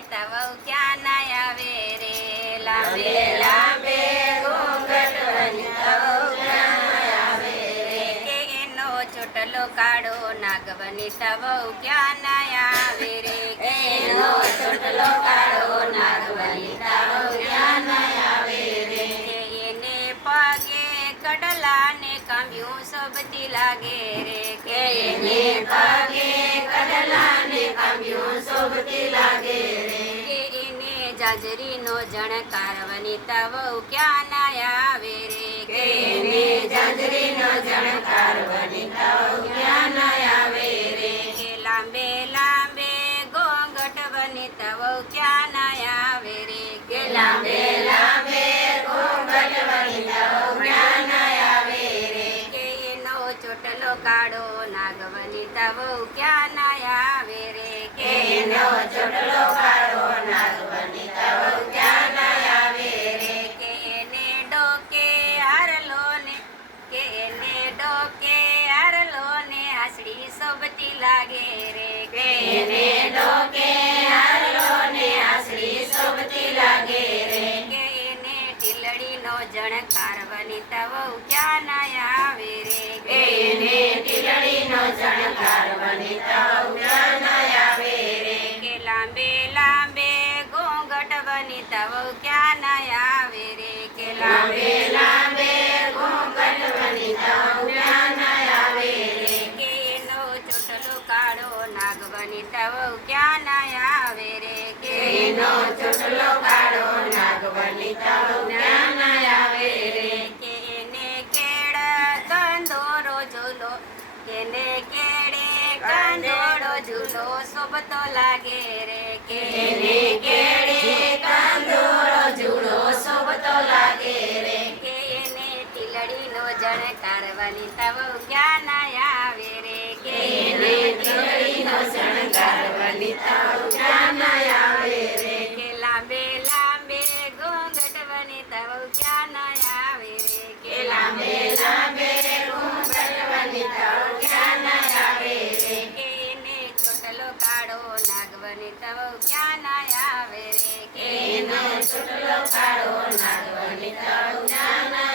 વનિતા વહુ ક્યાં ના આવે રે લાંબે લાંબે ઘૂંઘટ વનિતા વહુ ક્યાં આવે રે કે એનો ચોટલો કાળો નાગ વનિતા વહુ ક્યાં ના આવે રે કે એનો ચોટલો કાળો નાગ વનિતા વહુ ક્યાં ના આવે રે કે એને પગે કડલા ને કામ્યું શોભતી લાગે રે કે એને પગે કડલા ને કામ્યું શોભતી લાગે રે કે એને જાજરીનો જણકાર વનિતા વહુ ક્યાં ના આવે રે કે એને જાજરીનો જણકાર વનિતા વહુ ક્યાં ના આવે રે કે લાંબે લાંબે ઘોંઘટ વનિતા વહુ ક્યાં ના આવે રે કે લાંબે લાંબે ઘોંઘટ વનિતા વહુ ક્યાં ના આવે રે કે એનો ચોટલો કાળો નાગ વનિતા વહુ ક્યાં ના આવે રે કે એનો ચોટલો કાળો નાગ વનિતા વહુ ક્યાં ના આવે રે કે એને ડોકે હારલો ને કે એને ડોકે હારલો ને હાસડી શોભતી લાગે રે કે એને ડોકે હારલો ને હાસડી શોભતી લાગે રે કે એને ટીલડીનો જણકાર વનિતા વહુ ક્યાં ના આવે રે કે એને ટીલડીનો જણકાર વનિતા વહુ ક્યાં ના આવે રે કે લાંબે લાંબે ઘોંઘટ વનિતા વહુ ક્યાં ના આવે રે કે લાંબે લાંબે ઘોંઘટ વનિતા વહુ ક્યાં ના આવે રે કે એનો ચોટલો કાળો નાગ વનિતા વહુ ક્યાં ના આવે રે કે એનો ચોટલો કાળો નાગ વનિતા વહુ ક્યાં ના આવે રે કે એને કેળ કંદોરો ઝૂલો એને કેળે કંદોરો ઝૂલો શોભતો લાગે રે કે એને કેળે કંદોરો ઝૂલો શોભતો લાગે રે કે એને ટીલડીનો જણકાર વનિતા વહુ ક્યાં ના આવે રે કે એને ટીલડીનો જણકાર વનિતા વહુ ક્યાં ના આવે રે કે લાંબે લાંબે ઘોંઘટ વનિતા વહુ ક્યાં ના આવે રે કે લાંબે લાંબે ઘોંઘટ વનિતા વહુ ક્યાં ના આવે રે કે એને ચોટલો કાળો નાગ વનિતા વહુ ક્યાં ના આવે રે કે એનો ચોટલો કાળો નાગ વનિતા વહુ ક્યાં ના